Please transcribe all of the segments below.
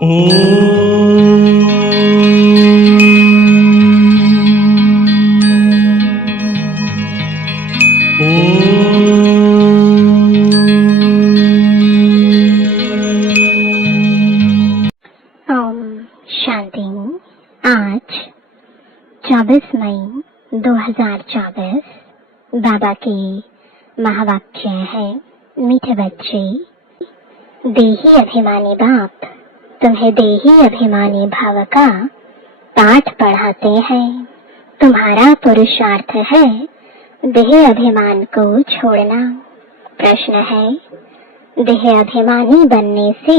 शांति। आज 24 मई 2024 बाबा के महावाक्य है। मीठे बच्चे, देही अभिमानी बाप तुम्हें देही अभिमानी भाव का पाठ पढ़ाते हैं। तुम्हारा पुरुषार्थ है देह अभिमान को छोड़ना। प्रश्न है, देह अभिमानी बनने से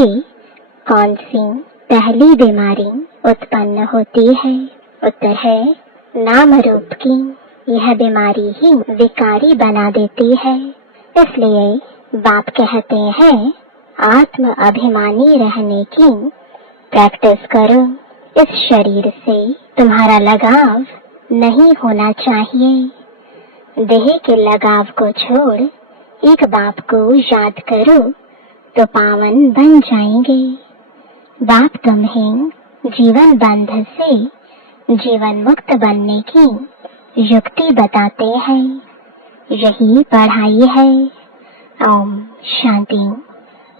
कौन सी पहली बीमारी उत्पन्न होती है? उत्तर है, नाम रूप की यह बीमारी ही विकारी बना देती है। इसलिए बाप कहते हैं, आत्म अभिमानी रहने की प्रैक्टिस करो। इस शरीर से तुम्हारा लगाव नहीं होना चाहिए। देह के लगाव को छोड़ एक बाप को याद करो तो पावन बन जाएंगे। बाप तुम्हें जीवन बंध से जीवन मुक्त बनने की युक्ति बताते हैं। यही पढ़ाई है। ओम शांति।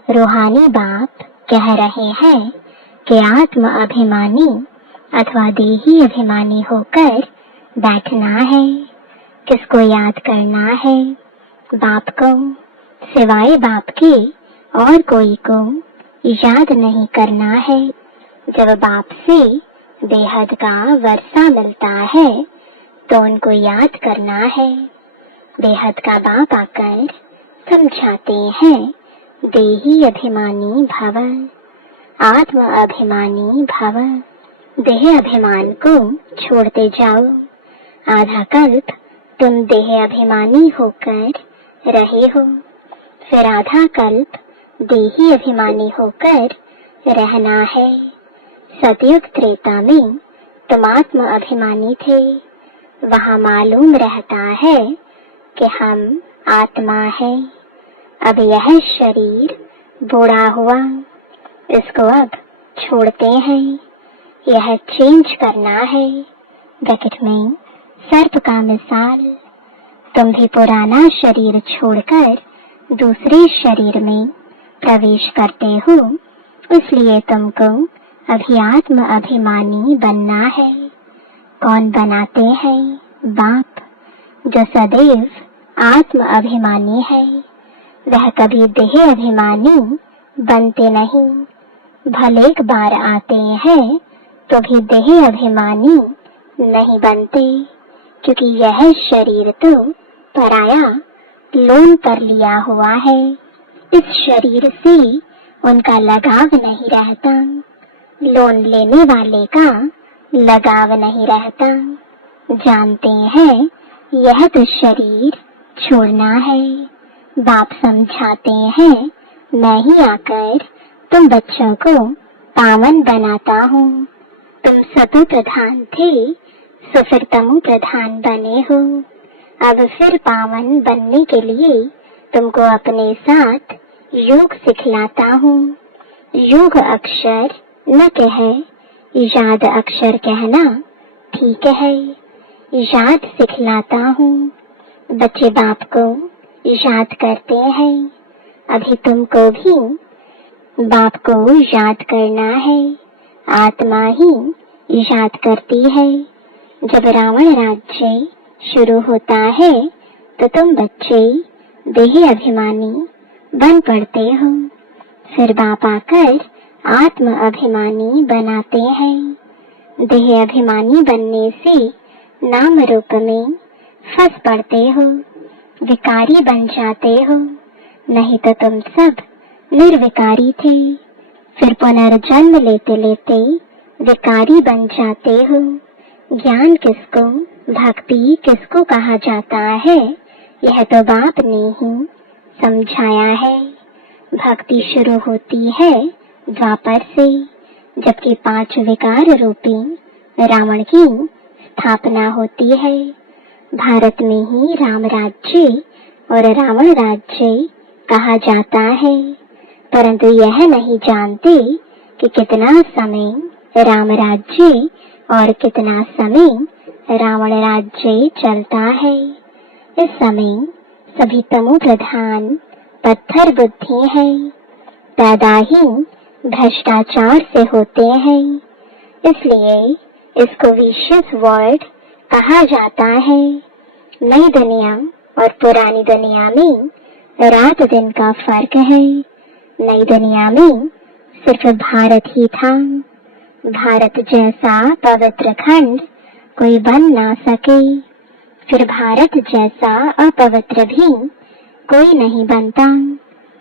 रूहानी बाप कह रहे हैं कि आत्म अभिमानी अथवा देही अभिमानी होकर बैठना है। किसको याद करना है? बाप को। सिवाय बाप के और कोई को याद नहीं करना है। जब बाप से बेहद का वर्षा मिलता है तो उनको याद करना है। बेहद का बाप आकर समझाते हैं, देही अभिमानी भव, आत्म अभिमानी भव। देह अभिमान को छोड़ते जाओ। आधा कल्प तुम देह अभिमानी होकर रहे हो, फिर आधा कल्प देही अभिमानी होकर रहना है। सतयुग त्रेता में तुम आत्म अभिमानी थे। वहाँ मालूम रहता है कि हम आत्मा है। अब यह शरीर बूढ़ा हुआ, इसको अब छोड़ते हैं। यह चेंज करना है। ब्रैकेट में सर्प का मिसाल, तुम भी पुराना शरीर छोड़कर दूसरे शरीर में प्रवेश करते हो, इसलिए तुमको अभी आत्म अभिमानी बनना है। कौन बनाते हैं? बाप, जो सदैव आत्म अभिमानी है। वह कभी देह अभिमानी बनते नहीं। भले एक बार आते हैं तो भी देह अभिमानी नहीं बनते, क्योंकि यह शरीर तो पराया लोन पर लिया हुआ है। इस शरीर से उनका लगाव नहीं रहता। लोन लेने वाले का लगाव नहीं रहता। जानते हैं यह तो शरीर छोड़ना है। बाप समझाते हैं, मैं ही आकर तुम बच्चों को पावन बनाता हूँ। तुम सतो प्रधान थे, सो फिर तमो प्रधान बने हो। अब फिर पावन बनने के लिए तुमको अपने साथ योग सिखलाता हूँ। योग अक्षर न कहे, याद अक्षर कहना ठीक है। याद सिखलाता हूँ। बच्चे बाप को याद करते हैं। अभी तुमको भी बाप को याद करना है। आत्मा ही याद करती है। जब रावण राज्य शुरू होता है तो तुम बच्चे देह अभिमानी बन पड़ते हो। फिर बाप आकर आत्म अभिमानी बनाते हैं। देह अभिमानी बनने से नाम रूप में फंस पड़ते हो, विकारी बन जाते हो। नहीं तो तुम सब निर्विकारी थे। फिर पुनर्जन्म लेते लेते विकारी बन जाते हो। ज्ञान किसको, भक्ति किसको कहा जाता है, यह तो बाप ने ही समझाया है। भक्ति शुरू होती है द्वापर से, जबकि 5 विकार रूपी रावण की स्थापना होती है। भारत में ही राम राज्य और रावण राज्य कहा जाता है, परंतु यह नहीं जानते कि कितना समय राम राज्य और कितना समय रावण राज्य चलता है। इस समय सभी तमो प्रधान पत्थर बुद्धि है, पैदा ही भ्रष्टाचार से होते हैं। इसलिए इसको विशियस वर्ल्ड कहा जाता है। नई दुनिया और पुरानी दुनिया में रात दिन का फर्क है। नई दुनिया में सिर्फ भारत ही था। भारत जैसा पवित्र खंड कोई बन ना सके, फिर भारत जैसा अपवित्र भी कोई नहीं बनता।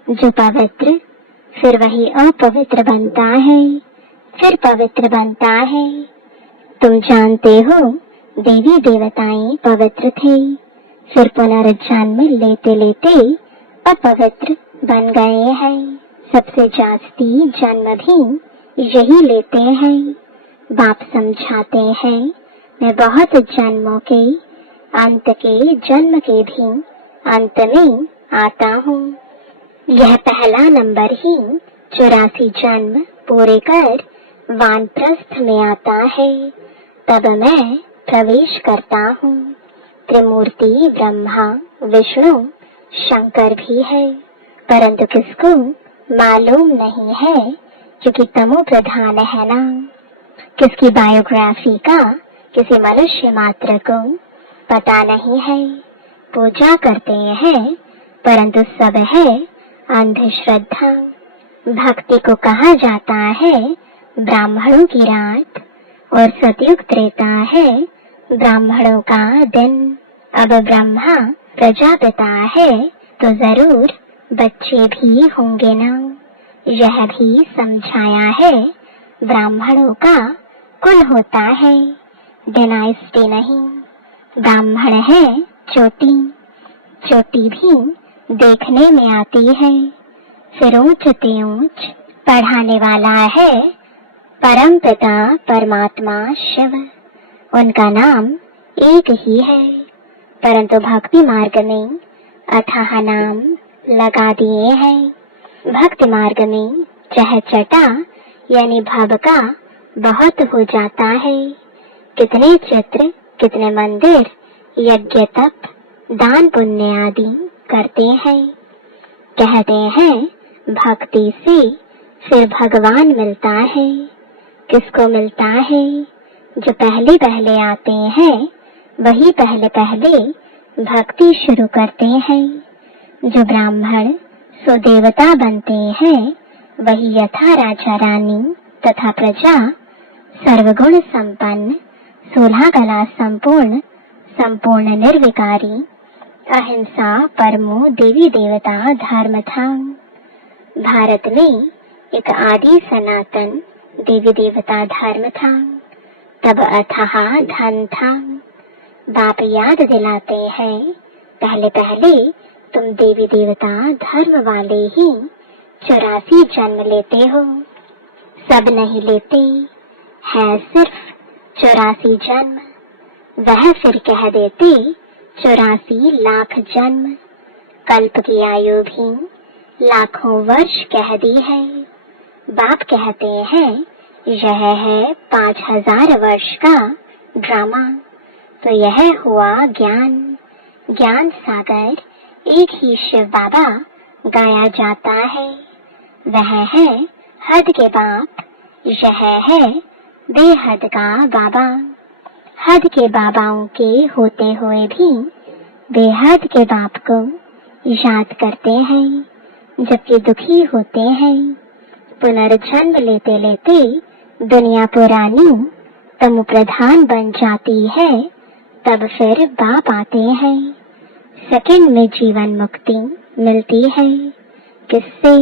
जो पवित्र फिर वही अपवित्र बनता है, फिर पवित्र बनता है। तुम जानते हो देवी देवताएं पवित्र थे, फिर पुनर्जन्म लेते लेते अपवित्र बन गए हैं। सबसे जास्ती जन्म भी यही लेते हैं। बाप समझाते हैं, मैं बहुत जन्मों के अंत के जन्म के भी अंत में आता हूँ। यह पहला नंबर ही 84 जन्म पूरे कर वानप्रस्थ में आता है। तब मैं प्रवेश करता हूँ। त्रिमूर्ति ब्रह्मा विष्णु शंकर भी है, परंतु किसको मालूम नहीं है, क्योंकि तमो प्रधान है ना। किसकी बायोग्राफी का किसी मनुष्य मात्र को पता नहीं है। पूजा करते हैं, परंतु सब है अंधश्रद्धा। भक्ति को कहा जाता है ब्राह्मणों की रात, और सतयुग त्रेता है ब्राह्मणों का दिन। अब ब्रह्मा प्रजापिता है, तो जरूर बच्चे भी होंगे ना। यह भी समझाया है ब्राह्मणों का कुल होता है, डायनेस्टी नहीं। ब्राह्मण है चोटी, चोटी भी देखने में आती है। फिर ऊंच ते ऊंच पढ़ाने वाला है परम पिता परमात्मा शिव। उनका नाम एक ही है, परंतु भक्ति मार्ग में अथाह नाम लगा दिए हैं। भक्ति मार्ग में चहचटा यानी भव का बहुत हो जाता है। कितने चित्र, कितने मंदिर, यज्ञ तप दान पुण्य आदि करते हैं। कहते हैं भक्ति से फिर भगवान मिलता है। किसको मिलता है? जो पहले पहले आते हैं वही पहले पहले भक्ति शुरू करते हैं। जो ब्राह्मण सो देवता बनते हैं वही यथा राजा रानी तथा प्रजा सर्वगुण संपन्न 16 कला संपूर्ण संपूर्ण निर्विकारी अहिंसा परमो देवी देवता धर्म था। भारत में एक आदि सनातन देवी देवता धर्म था। तब अथाह धन था। बाप याद दिलाते हैं, पहले पहले तुम देवी देवता धर्म वाले ही 84 जन्म लेते हो। सब नहीं लेते, है सिर्फ 84 जन्म। वह फिर कह देते 84 लाख जन्म। कल्प की आयु भी लाखों वर्ष कह दी है। बाप कहते हैं यह है 5000 वर्ष का ड्रामा। तो यह हुआ ज्ञान, ज्ञान सागर एक ही शिव बाबा गाया जाता है। वह है हद के बाप, यह है बेहद का बाबा। हद के बाबाओं के होते हुए भी बेहद के बाप को याद करते हैं, जबकि दुखी होते हैं। पुनर्जन्म लेते लेते दुनिया पुरानी तमो प्रधान बन जाती है। तब फिर बाप आते हैं। सेकंड में जीवन मुक्ति मिलती है। किससे?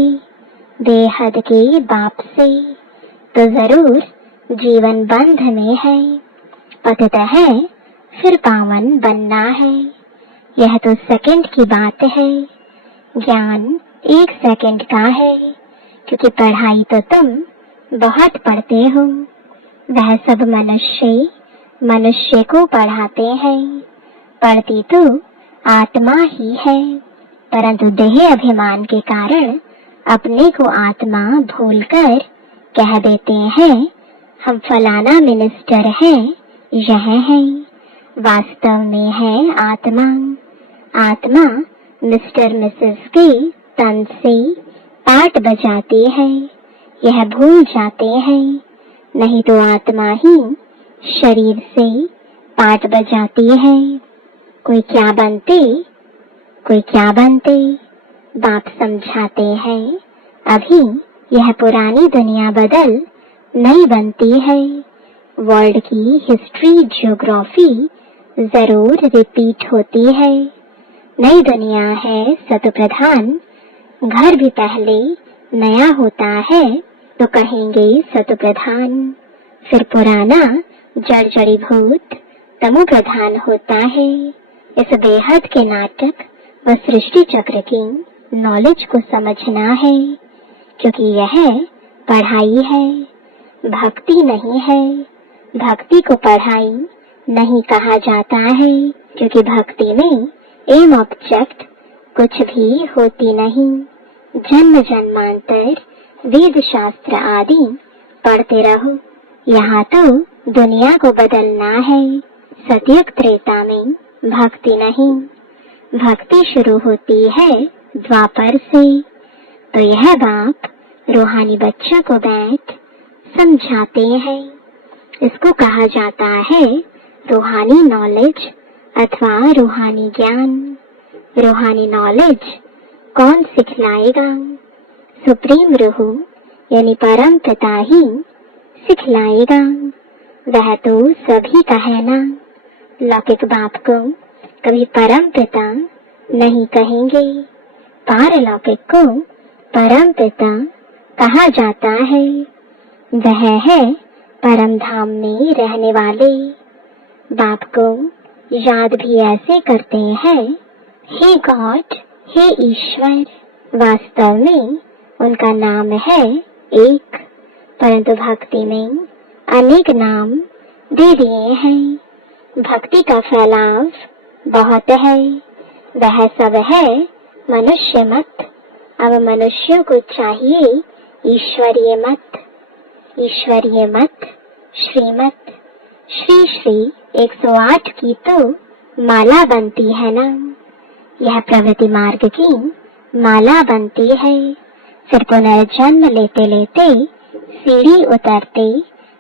बेहद के बाप से। तो जरूर जीवन बंध में है। पतित है फिर पावन बनना है। यह तो सेकंड की बात है। ज्ञान 1 सेकंड का है, क्योंकि पढ़ाई तो तुम बहुत पढ़ते हो। वह सब मनुष्य मनुष्य को पढ़ाते हैं। पढ़ती तो आत्मा ही है, परंतु देह अभिमान के कारण अपने को आत्मा भूलकर कह देते हैं हम फलाना मिनिस्टर हैं, यह है। वास्तव में है आत्मा। आत्मा मिस्टर मिसेस के तन से पाठ बजाती है, यह भूल जाते हैं। नहीं तो आत्मा ही शरीर से पाठ बजाती है। कोई क्या बनते, कोई क्या बनते। बाप समझाते हैं अभी यह पुरानी दुनिया बदल नई बनती है। वर्ल्ड की हिस्ट्री ज्योग्राफी जरूर रिपीट होती है। नई दुनिया है सत प्रधान। घर भी पहले नया होता है तो कहेंगे सत प्रधान। फिर पुराना जड़ जड़ीभूत तमो प्रधान होता है। इस बेहद के नाटक व सृष्टि चक्र की नॉलेज को समझना है, क्योंकि यह पढ़ाई है, भक्ति नहीं है। भक्ति को पढ़ाई नहीं कहा जाता है, क्योंकि भक्ति में एम ऑब्जेक्ट कुछ भी होती नहीं। जन्म जन्मांतर वेद शास्त्र आदि पढ़ते रहो, यहाँ तो दुनिया को बदलना है। सतयुग त्रेता में भक्ति नहीं, भक्ति शुरू होती है द्वापर से। तो यह बाप रूहानी बच्चों को बैठ समझाते हैं। इसको कहा जाता है रूहानी नॉलेज अथवा रूहानी ज्ञान। रूहानी नॉलेज कौन सिखलाएगा? सुप्रीम रूह यानी परम पिता ही सिखलाएगा। वह तो सभी का है ना। लौकिक बाप को कभी परम पिता नहीं कहेंगे। पारलौकिक को परम पिता कहा जाता है। वह है परम धाम में रहने वाले। बाप को याद भी ऐसे करते हैं, हे गॉड, हे ईश्वर। वास्तव में उनका नाम है एक, परंतु भक्ति में अनेक नाम दे दिए हैं। भक्ति का फैलाव बहुत है। वह सब है मनुष्य मत। अब मनुष्यों को चाहिए ईश्वरीय मत। ईश्वरीय मत, श्रीमत। श्री श्री 108 की तो माला बनती है ना। यह प्रवृत्ति मार्ग की माला बनती है। फिर पुनर्जन्म लेते लेते सीढ़ी उतरते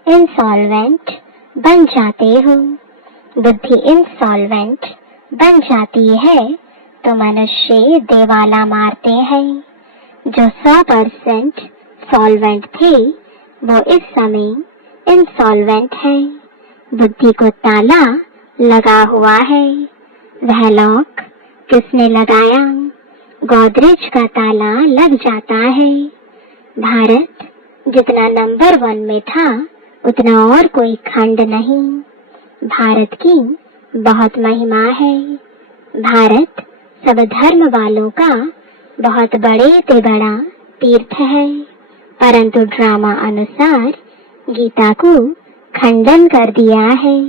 इंसॉल्वेंट बन जाते हो। बुद्धि इंसॉल्वेंट बन जाती है तो मनुष्य देवाला मारते हैं। जो 100% सॉल्वेंट थे वो इस समय इंसॉल्वेंट है। बुद्धि को ताला लगा हुआ है। वह लॉक किसने लगाया? गोदरेज का ताला लग जाता है। भारत जितना नंबर 1 में था उतना और कोई खंड नहीं। भारत की बहुत महिमा है। भारत सब धर्म वालों का बहुत बड़े से बड़ा तीर्थ है, परंतु ड्रामा अनुसार गीता को खंडन कर दिया है।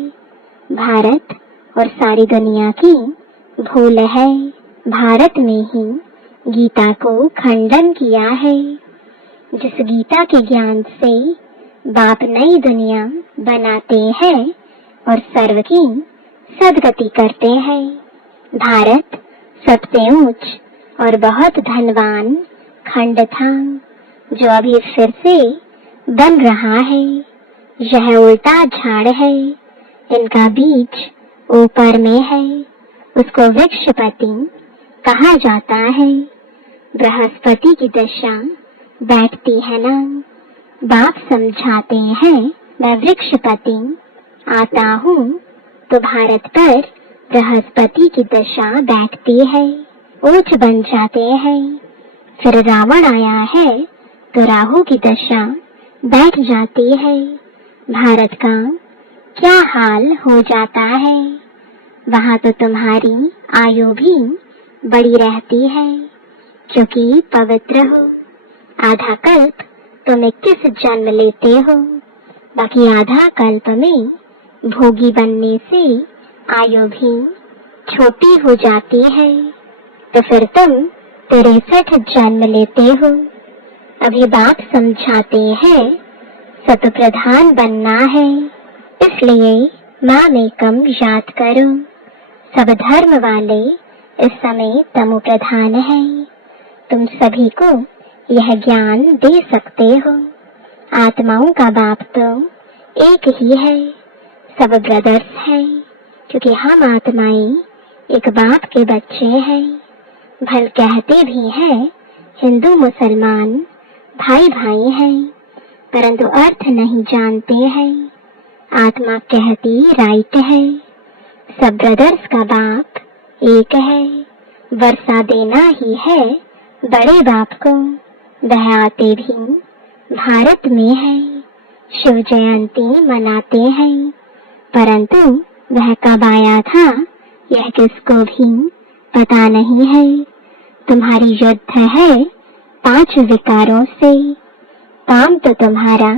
भारत और सारी दुनिया की भूल है। भारत में ही गीता को खंडन किया है। जिस गीता के ज्ञान से बाप नई दुनिया बनाते हैं और सर्व की सदगति करते हैं। भारत सबसे ऊंच और बहुत धनवान खंड था, जो अभी फिर से बन रहा है। यह उल्टा झाड़ है। इनका बीज ऊपर में है। उसको वृक्षपति कहा जाता है। बृहस्पति की दशा बैठती है ना। बाप समझाते हैं मैं वृक्षपति आता हूँ तो भारत पर बृहस्पति की दशा बैठती है, ऊंच बन जाते हैं। फिर रावण आया है तो राहु की दशा बैठ जाती है। भारत का क्या हाल हो जाता है? वहाँ तो तुम्हारी आयु भी बड़ी रहती है, क्योंकि पवित्र हो। आधा कल्प तुम 21 जन्म लेते हो, बाकी आधा कल्प में भोगी बनने से आयु भी छोटी हो जाती है। तो फिर तुम 63 जन्म लेते हो। अभी बाप समझाते हैं सत्व प्रधान बनना है, इसलिए माम एकम याद करो। सब धर्म वाले इस समय तमो प्रधान है। तुम सभी को यह ज्ञान दे सकते हो। आत्माओं का बाप तो एक ही है, सब ब्रदर्स हैं, क्योंकि हम आत्माएं एक बाप के बच्चे हैं। भल कहते भी हैं हिंदू मुसलमान भाई भाई हैं, परंतु अर्थ नहीं जानते हैं। आत्मा कहती राइट है, सब ब्रदर्स का बाप एक है। वर्षा देना ही है बड़े बाप को, वह आते भी भारत में है। शिव जयंती मनाते हैं, परंतु वह कब आया था यह किसको भी पता नहीं है। तुम्हारी युद्ध है 5 विकारों से। काम तो तुम्हारा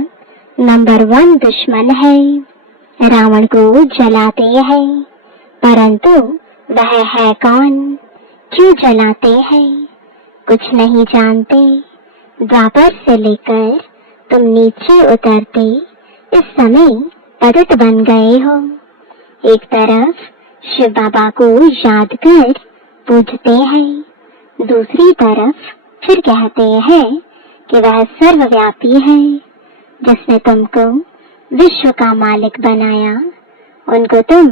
नंबर 1 दुश्मन है। रावण को जलाते हैं, परंतु वह है कौन, क्यों जलाते हैं, कुछ नहीं जानते। द्वापर से लेकर तुम नीचे उतरते इस समय पतित बन गए हो। एक तरफ शिव बाबा को याद कर पूजते हैं, दूसरी तरफ फिर कहते हैं कि वह सर्वव्यापी है। जिसने तुमको विश्व का मालिक बनाया, उनको तुम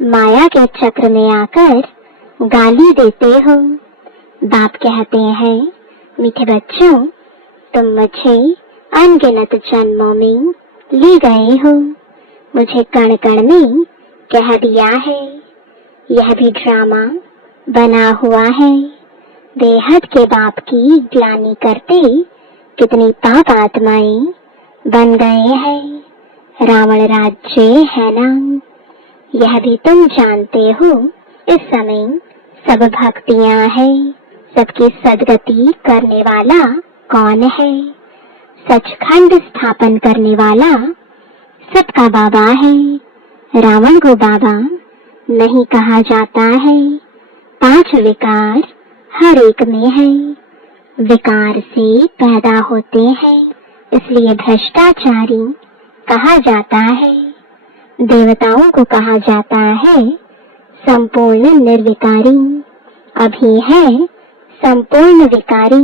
माया के चक्र में आकर गाली देते हो। बाप कहते हैं मीठे बच्चों, तुम मुझे अनगिनत जन्मों में ले गए हो, मुझे कण कण में कह दिया है। यह भी ड्रामा बना हुआ है। बेहद के बाप की ग्लानि करते कितनी पाप आत्माएं बन गए हैं। रावण राज्य है ना, यह भी तुम जानते हो। इस समय सब भक्तियां हैं, सबकी सदगति करने वाला कौन है? सचखंड स्थापन करने वाला सबका बाबा है। रावण को बाबा नहीं कहा जाता है। 5 विकार हर एक में है। विकार से पैदा होते हैं, इसलिए भ्रष्टाचारी कहा जाता है। देवताओं को कहा जाता है संपूर्ण निर्विकारी, अभी है संपूर्ण विकारी।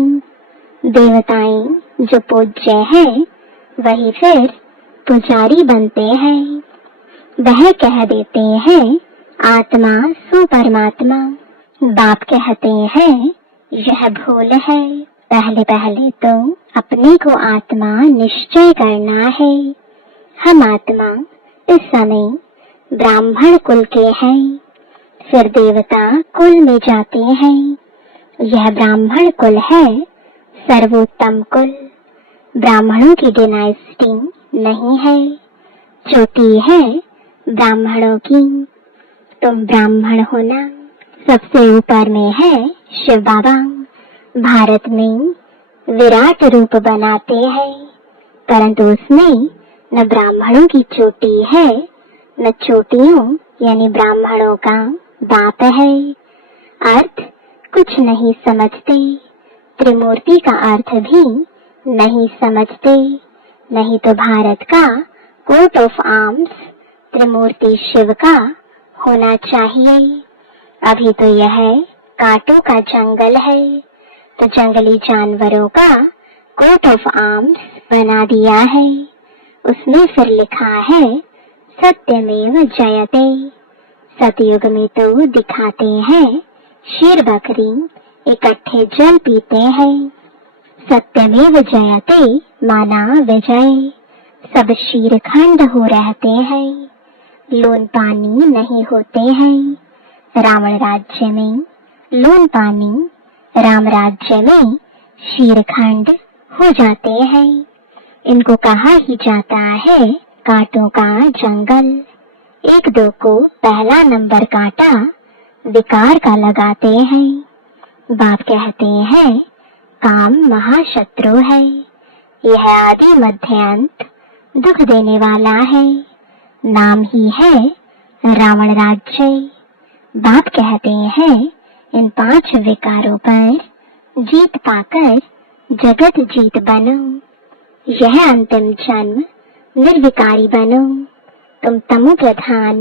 देवताएं जो पूज्य है वही फिर पुजारी बनते हैं। वह कह देते हैं आत्मा सो परमात्मा। बाप कहते हैं यह भूल है। पहले पहले तो अपने को आत्मा निश्चय करना है। हम आत्मा इस समय ब्राह्मण कुल के हैं, फिर देवता कुल में जाते हैं। यह ब्राह्मण कुल है सर्वोत्तम कुल। ब्राह्मणों की डिनाइस्टी नहीं है, चोटी है ब्राह्मणों की। तुम ब्राह्मण हो ना। सबसे ऊपर में है शिव बाबा। भारत में विराट रूप बनाते हैं, परंतु उसमें न ब्राह्मणों की चोटी है न चोटियों यानी ब्राह्मणों का बाप है। अर्थ कुछ नहीं समझते, त्रिमूर्ति का अर्थ भी नहीं समझते। नहीं तो भारत का कोट ऑफ आर्म्स त्रिमूर्ति शिव का होना चाहिए। अभी तो यह कांटों का जंगल है, तो जंगली जानवरों का कोट ऑफ आर्म्स बना दिया है। उसमें फिर लिखा है सत्यमेव जयते। सतयुग में तो दिखाते हैं शेर बकरी इकट्ठे जल पीते हैं। सत्यमेव जयते माना विजय। सब शीरखंड हो रहते हैं, लोन पानी नहीं होते हैं। रावण राज्य में लोन पानी, राम राज्य में शीरखंड हो जाते हैं। इनको कहा ही जाता है कांटों का जंगल। 1-2 को पहला नंबर कांटा विकार का लगाते हैं। बाप कहते हैं काम महाशत्रु है। यह आदि मध्य अंत दुख देने वाला है। नाम ही है रावण राज्य। बाप कहते हैं इन 5 विकारों पर जीत पाकर जगत जीत बनो। यह अंतिम जन्म निर्विकारी बनो। तुम तमो प्रधान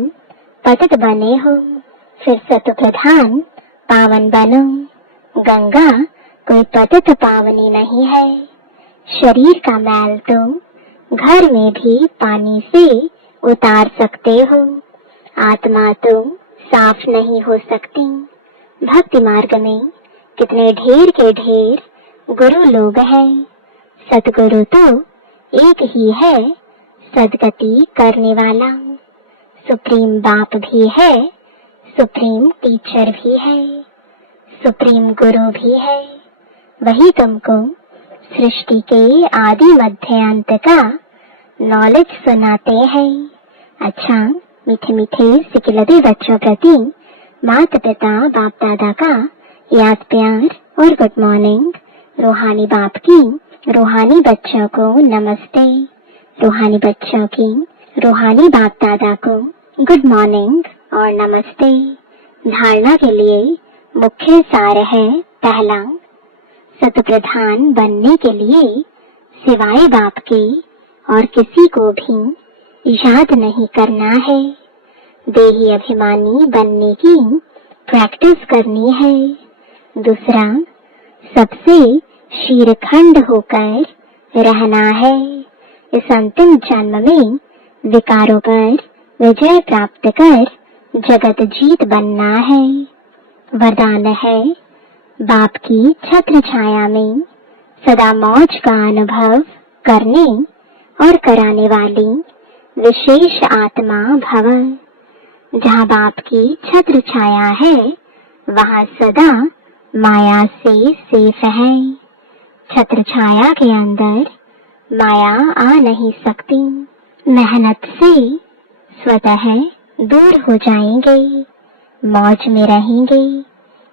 पतित बने हो, फिर सत्व प्रधान पावन बनो। गंगा कोई पतित पावनी नहीं है। शरीर का मैल तुम घर में भी पानी से उतार सकते हो। आत्मा तुम साफ नहीं हो सकती। भक्ति मार्ग में कितने ढेर के ढेर गुरु लोग हैं। सतगुरु तो एक ही है, सदगति करने वाला। सुप्रीम बाप भी है, सुप्रीम टीचर भी है, सुप्रीम गुरु भी है। वही तुमको सृष्टि के आदि मध्य अंत का नॉलेज सुनाते हैं। अच्छा, मीठे मीठे सिकिलते बच्चों प्रति माता पिता बाप दादा का याद प्यार और गुड मॉर्निंग। रूहानी बाप की रूहानी बच्चों को नमस्ते। रूहानी बच्चों की रूहानी बाप दादा को गुड मॉर्निंग और नमस्ते। धारणा के लिए मुख्य सार है, पहला, सतप्रधान बनने के लिए सिवाय बाप के और किसी को भी याद नहीं करना है। देही अभिमानी बनने की प्रैक्टिस करनी है। दूसरा, सबसे शीरखंड होकर रहना है। इस अंतिम जन्म में विकारों पर विजय प्राप्त कर जगत जीत बनना है। वरदान है, बाप की छत्र छाया में सदा मौज का अनुभव करने और कराने वाली विशेष आत्मा भव। जहाँ बाप की छत्र छाया है, वहाँ सदा माया से सेफ है। छत्र छाया के अंदर माया आ नहीं सकती। मेहनत से स्वतः दूर हो जाएंगे, मौज में रहेंगे,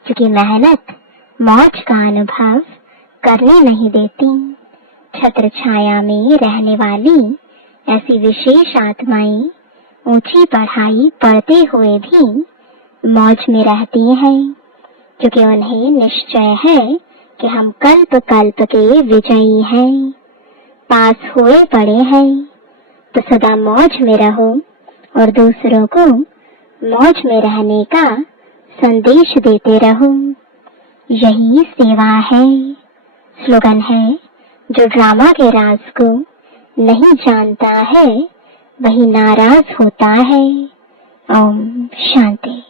क्योंकि मेहनत मौज का अनुभव करने नहीं देती। छत्र छाया में रहने वाली ऐसी विशेष आत्माएं ऊंची पढ़ाई पढ़ते हुए भी मौज में रहती हैं, क्योंकि उन्हें निश्चय है कि हम कल्प कल्प के विजयी हैं, पास हुए पड़े हैं। तो सदा मौज में रहो और दूसरों को मौज में रहने का संदेश देते रहो। यही सेवा है। स्लोगन है, जो ड्रामा के राज को नहीं जानता है वही नाराज होता है। ओम शांति।